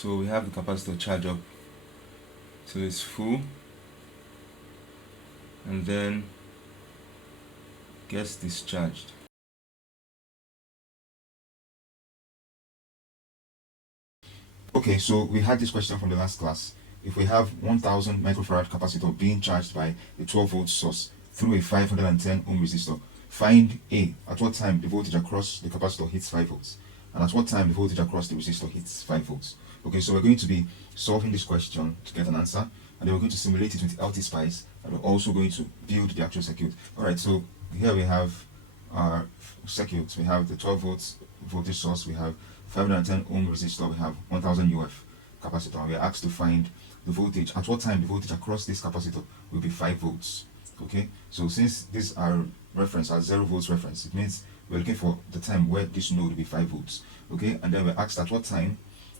So we have the capacitor charge up till it's full, and then gets discharged. Okay, so we had this question from the last class. If we have 1000 microfarad capacitor being charged by a 12 volt source through a 510 ohm resistor, find A, at what time the voltage across the capacitor hits 5 volts, and at what time the voltage across the resistor hits 5 volts. Okay, so we're going to be solving this question to get an answer, and then we're going to simulate it with LT Spice, and we're also going to build the actual circuit. Alright, so here we have our circuit. We have the 12 volts voltage source, we have 510 ohm resistor, we have 1000 UF capacitor. We are asked to find the voltage, at what time the voltage across this capacitor will be 5 volts. Okay, so since these are reference as 0 volts reference, it means we're looking for the time where this node will be 5 volts. Okay, and then we're asked at what time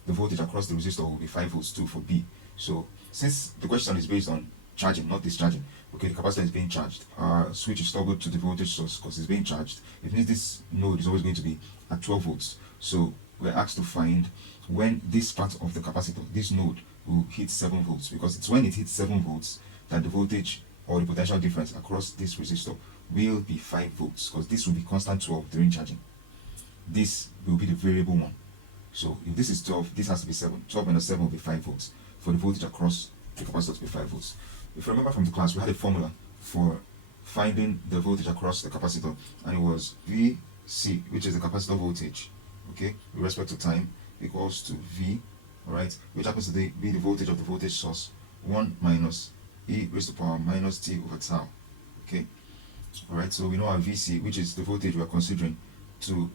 the voltage across the resistor will be 5 volts too for B. So since the question is based on charging, not discharging, okay, the capacitor is being charged, our switch is toggled to the voltage source because it's being charged, it means this node is always going to be at 12 volts. So we're asked to find when this part of the capacitor, this node, will hit 7 volts, because it's when it hits 7 volts that the voltage or the potential difference across this resistor will be 5 volts, because this will be constant 12 during charging. This will be the variable one. So if this is 12, this has to be 7. 12 minus 7 will be 5 volts for the voltage across the capacitor to be 5 volts. If you remember from the class, we had a formula for finding the voltage across the capacitor, and it was VC, which is the capacitor voltage, okay, with respect to time, equals to V, alright, which happens to be the voltage of the voltage source, 1 minus e raised to the power minus t over tau. Okay, alright, so we know our VC, which is the voltage we are considering to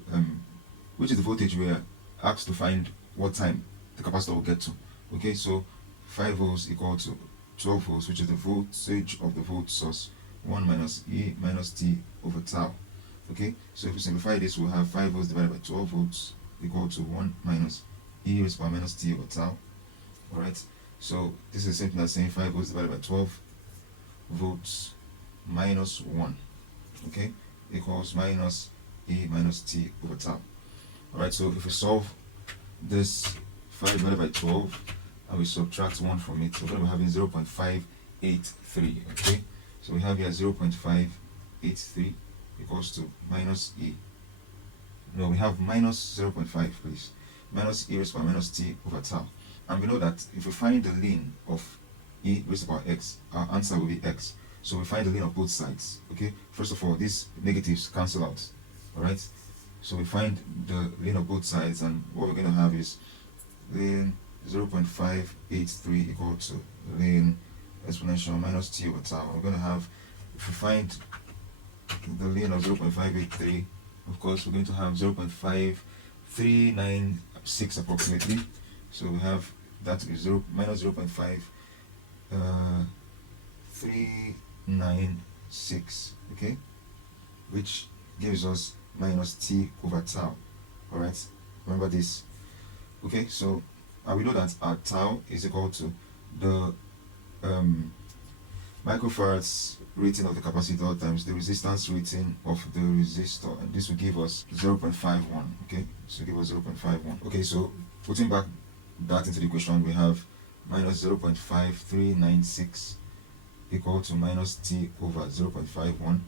which is the voltage we are asked to find what time the capacitor will get to. Okay, so 5 volts equal to 12 volts, which is the voltage of the volt source, 1 minus e minus t over tau. Okay, so if we simplify this, we'll have 5 volts divided by 12 volts equal to 1 minus e raised to the power minus t over tau. Alright, so this is the same thing as saying 5 volts divided by 12 volts minus 1, okay, equals minus e minus t over tau. Alright, so if we solve this 5 divided by 12 and we subtract 1 from it, we're going to be having 0.583, okay, so we have here 0.583 equals to minus e, no, we have minus 0.5, please, minus e raised to the power minus t over tau. And we know that if we find the ln of e raised to the power x, our answer will be x. So we find the ln of both sides. Okay, first of all, these negatives cancel out. Alright, so we find the ln of both sides, and what we're going to have is ln 0.583 equal to ln exponential minus t over tau. We're going to have, if we find the ln of 0.583, of course we're going to have 0.5396 approximately. So we have that is minus 0.5396, okay, which gives us minus t over tau. Alright, remember this. Okay, so we know that our tau is equal to the microfarads rating of the capacitor times the resistance rating of the resistor, and this will give us 0.51. okay, so give us 0.51. okay, so putting back that into the equation, we have minus 0.5396 equal to minus t over 0.51.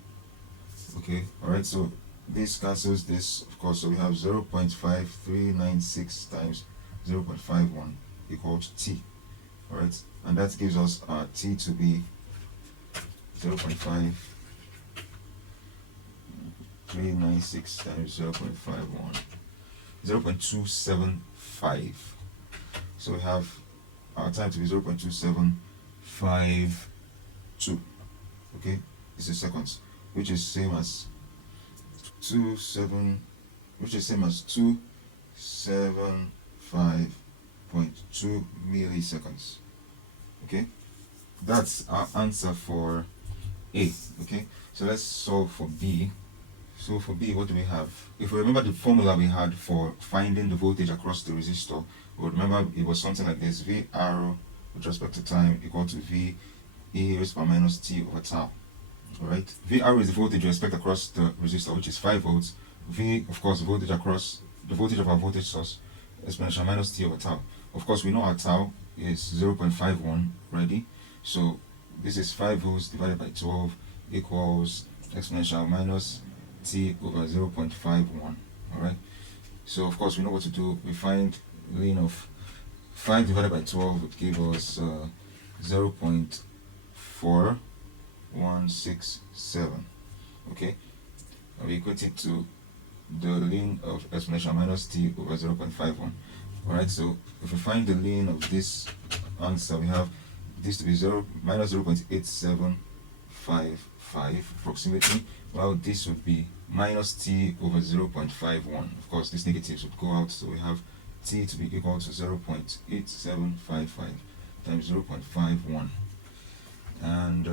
okay, alright, so this cancels this, of course, so we have 0.5396 times 0.51 equals t. Alright, and that gives us our t to be 0.5396 times 0.51, 0.275. So we have our time to be 0.2752. okay, this is seconds, which is same as 275.2 milliseconds. Okay, that's our answer for A. Okay, so let's solve for B. So for B, what do we have? If we remember the formula we had for finding the voltage across the resistor, we'll remember it was something like this: V arrow with respect to time equal to V e raised to the power minus t over tau. Alright, V arrow is the voltage we expect across the resistor, which is 5 volts. V, of course, the voltage across the voltage of our voltage source, exponential minus t over tau. Of course, we know our tau is 0.51 already. So this is 5 volts divided by 12 equals exponential minus t over 0.51. Alright. So of course we know what to do. We find ln of 5 divided by 12 would give us 0.4167. Okay. And we equate it to the ln of exponential minus t over 0.51. Alright, so if we find the ln of this answer, we have this to be minus 0.8755 approximately, while this would be minus t over 0.51. Of course, these negatives would go out, so we have t to be equal to 0.8755 times 0.51. And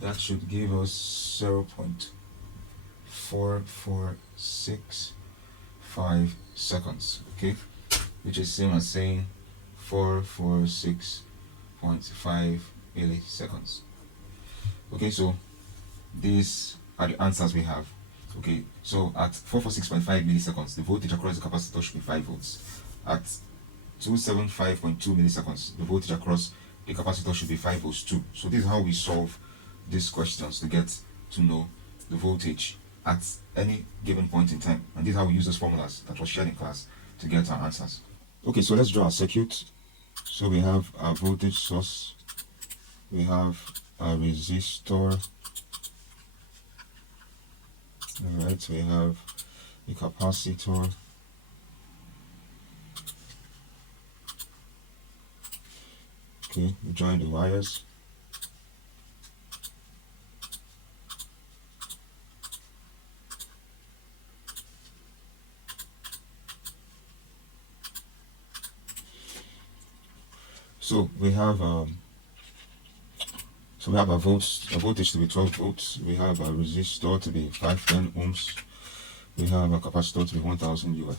that should give us 0.4465 seconds, okay, which is same as saying 446.5 milliseconds. Okay, so these are the answers we have. Okay, so at 446.5 milliseconds, the voltage across the capacitor should be 5 volts. At 275.2 milliseconds, the voltage across the capacitor should be 5 volts too. So this is how we solve these questions to get to know the voltage at any given point in time. And this is how we use those formulas that was shared in class to get our answers. Okay, so let's draw a circuit. So we have our voltage source, we have a resistor, alright, we have a capacitor, okay, we join the wires, so we have a voltage to be 12 volts, we have a resistor to be 510 ohms, we have a capacitor to be 1000 UF.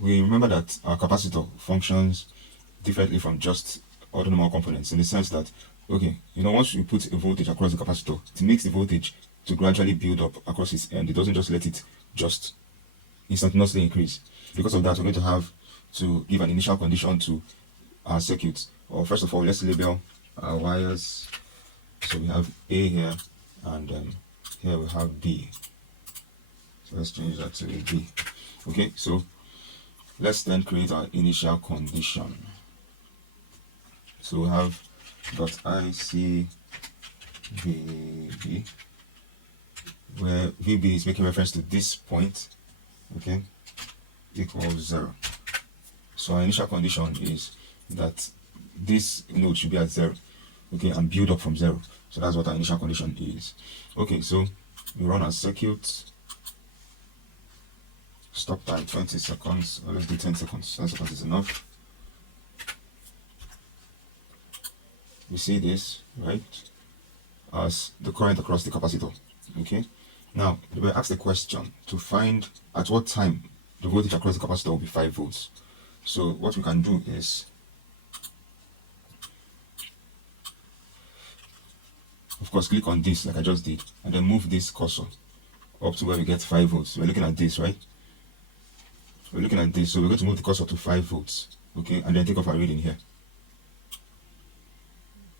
We remember that our capacitor functions differently from just other normal components, in the sense that, okay, once you put a voltage across the capacitor, it makes the voltage to gradually build up across its end. It doesn't just let it just instantaneously increase. Because of that, we're going to have to give an initial condition to our circuit. Or first of all, let's label our wires. So we have A here, and here we have B. So let's change that to a B. Okay, so let's then create our initial condition. So we have dot IC VB, where VB is making reference to this point, okay, equals 0. So our initial condition is that this node should be at 0, okay, and build up from 0. So that's what our initial condition is. Okay, so we run our circuit. Stop time 20 seconds, or let's do 10 seconds. 10 seconds is enough. We see this, right, as the current across the capacitor. Okay, now we were asked the question to find at what time the voltage across the capacitor will be 5 volts. So what we can do is, of course, click on this like I just did, and then move this cursor up to where we get 5 volts. We're looking at this, right? We're looking at this, so we're going to move the cursor to 5 volts, okay, and then take off our reading here.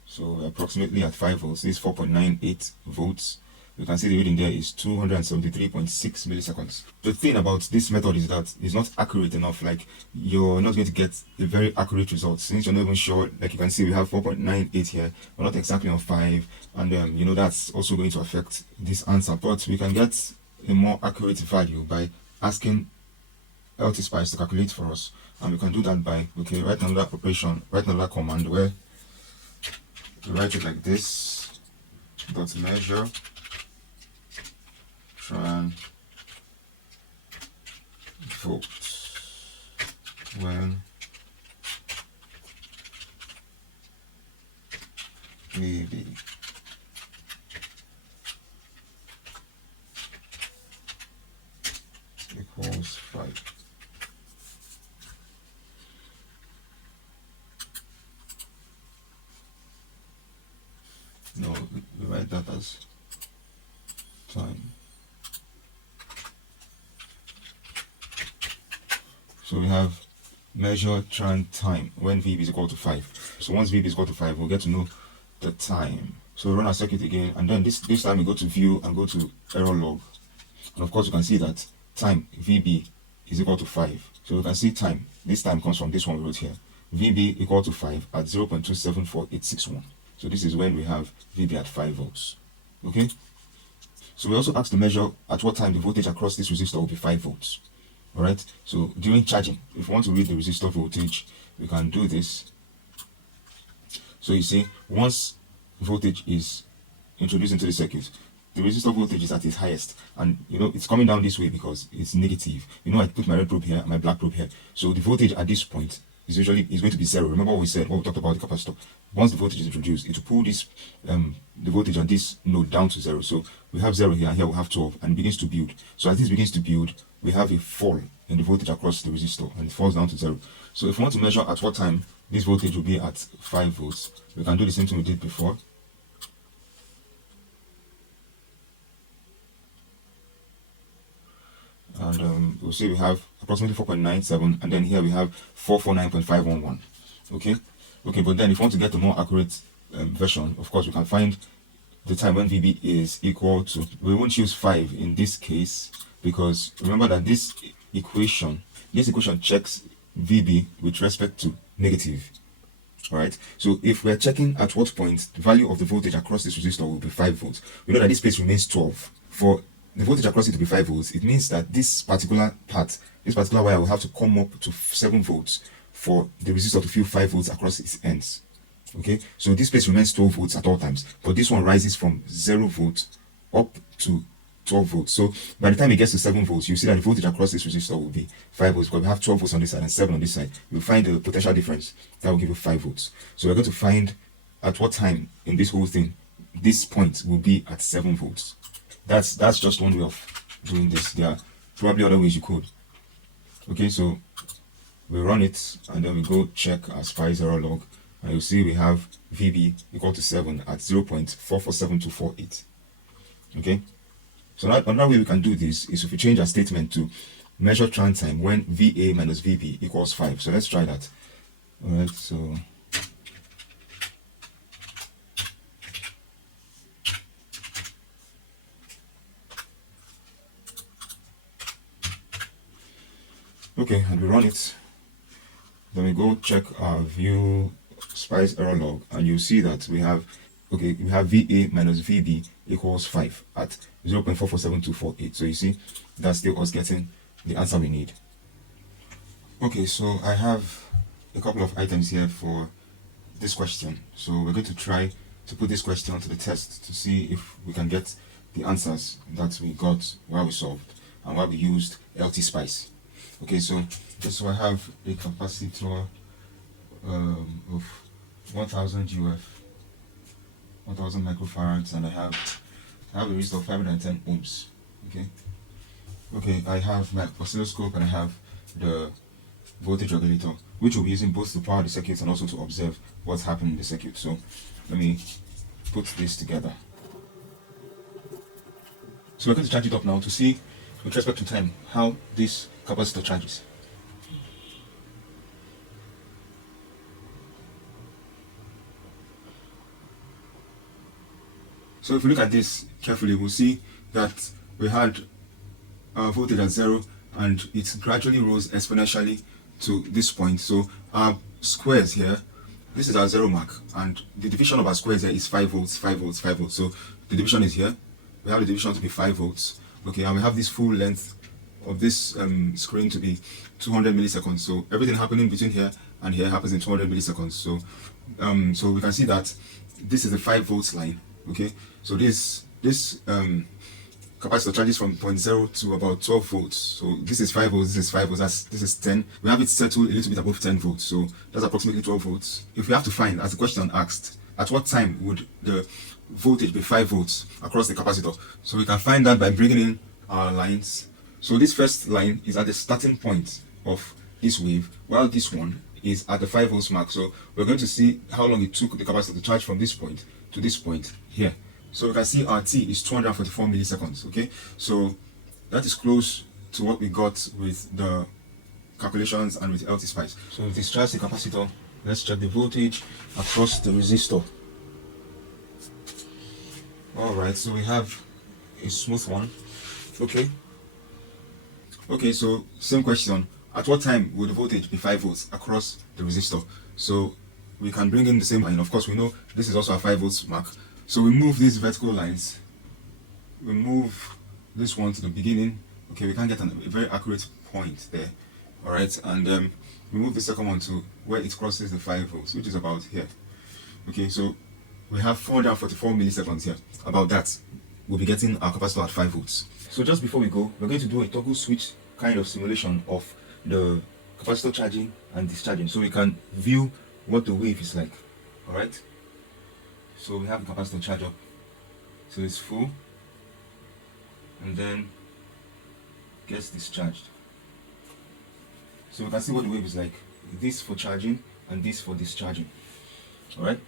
So we're approximately at 5 volts. This is 4.98 volts. You can see the reading there is 273.6 milliseconds. The thing about this method is that it's not accurate enough. Like, you're not going to get a very accurate result, since you're not even sure. Like you can see, we have 4.98 here. We're not exactly on 5, and that's also going to affect this answer. But we can get a more accurate value by asking LTSpice to calculate for us, and we can do that by, okay, write another operation, write another command where we write it like this: dot measure tran volts when VB equals 5. No, we write that as time So we have measure tran time when VB is equal to 5. So once VB is equal to 5, we'll get to know the time. So we run our circuit again, and then this time we go to view and go to error log. And of course, you can see that time VB is equal to 5. So we can see time. This time comes from this one we wrote here. VB equal to 5 at 0.274861. So this is when we have VB at 5 volts. Okay? So we also asked to measure at what time the voltage across this resistor will be 5 volts. Alright? So during charging, if we want to read the resistor voltage, we can do this. So you see, once voltage is introduced into the circuit, the resistor voltage is at its highest, and you know it's coming down this way because it's negative. You know, I put my red probe here and my black probe here, so the voltage at this point is going to be 0. Remember what we said when we talked about the capacitor. Once the voltage is introduced, it will pull this the voltage on this node down to 0. So we have 0 here, and here we have 12, and it begins to build. So as this begins to build, we have a fall in the voltage across the resistor, and it falls down to 0. So if we want to measure at what time this voltage will be at 5 volts, we can do the same thing we did before. And we'll say we have approximately 4.97, and then here we have 449.511. Okay, but then if you want to get a more accurate version, of course we can find the time when VB is equal to, we won't use 5 in this case, because remember that this equation checks VB with respect to negative. Alright, so if we're checking at what point the value of the voltage across this resistor will be 5 volts, we know that this place remains 12. For the voltage across it to be 5 volts, it means that this particular wire will have to come up to 7 volts for the resistor to feel 5 volts across its ends. Okay, so this place remains 12 volts at all times, but this one rises from 0 volts up to 12 volts. So by the time it gets to 7 volts, you see that the voltage across this resistor will be 5 volts, because we have 12 volts on this side and 7 on this side. You'll find the potential difference. That will give you 5 volts. So we're going to find at what time in this whole thing this point will be at 7 volts. That's just one way of doing this. There are probably other ways you could. Okay, so we run it, and then we go check our SPICE error log, and you'll see we have VB equal to 7 at 0.447248. Okay, so another way we can do this is if we change our statement to measure tran time when VA minus VB equals 5. So let's try that. Alright, so okay, and we run it. Then we go check our view SPICE error log, and you see that we have VA minus VB equals 5 at 0.447248. So you see, that's still us getting the answer we need. Okay, so I have a couple of items here for this question. So we're going to try to put this question onto the test to see if we can get the answers that we got while we solved and while we used LT SPICE. Okay, so I have a capacitor of 1000 UF, 1000 microfarads, and I have a resistor of 510 ohms. Okay, I have my oscilloscope, and I have the voltage regulator, which we'll be using both to power the circuit and also to observe what's happening in the circuit. So let me put this together. So we're going to charge it up now to see, with respect to time, how this capacitor charges. So if we look at this carefully, we'll see that we had voltage at 0, and it gradually rose exponentially to this point. So our squares here, this is our 0 mark, and the division of our squares here is 5 volts, 5 volts, 5 volts. So the division is here. We have the division to be 5 volts. Okay, and we have this full length of this screen to be 200 milliseconds. So everything happening between here and here happens in 200 milliseconds. So so we can see that this is the 5 volts line. Okay, so this capacitor charges from 0 to about 12 volts. So this is 5 volts, this is 5 volts, this is 10. We have it set to a little bit above 10 volts. So that's approximately 12 volts. If we have to find, as the question asked, at what time would the voltage be 5 volts across the capacitor? So we can find that by bringing in our lines. So this first line is at the starting point of this wave, while this one is at the 5 volts mark. So we're going to see how long it took the capacitor to charge from this point to this point here. So we can see our t is 244 milliseconds. Okay, so that is close to what we got with the calculations and with LT spice. So we discharge the capacitor. Let's check the voltage across the resistor. Alright, so we have a smooth one. Okay, so same question. At what time will the voltage be 5 volts across the resistor? So we can bring in the same line. Of course, we know this is also a 5 volts mark. So we move these vertical lines. We move this one to the beginning. Okay, we can get a very accurate point there. Alright, and we move the second one to where it crosses the 5 volts, which is about here. Okay, so we have 444 milliseconds here. About that, we'll be getting our capacitor at 5 volts. So just before we go, we're going to do a toggle switch kind of simulation of the capacitor charging and discharging, so we can view what the wave is like. Alright, so we have the capacitor charge up, so it's full, and then gets discharged. So we can see what the wave is like. This for charging and this for discharging. Alright.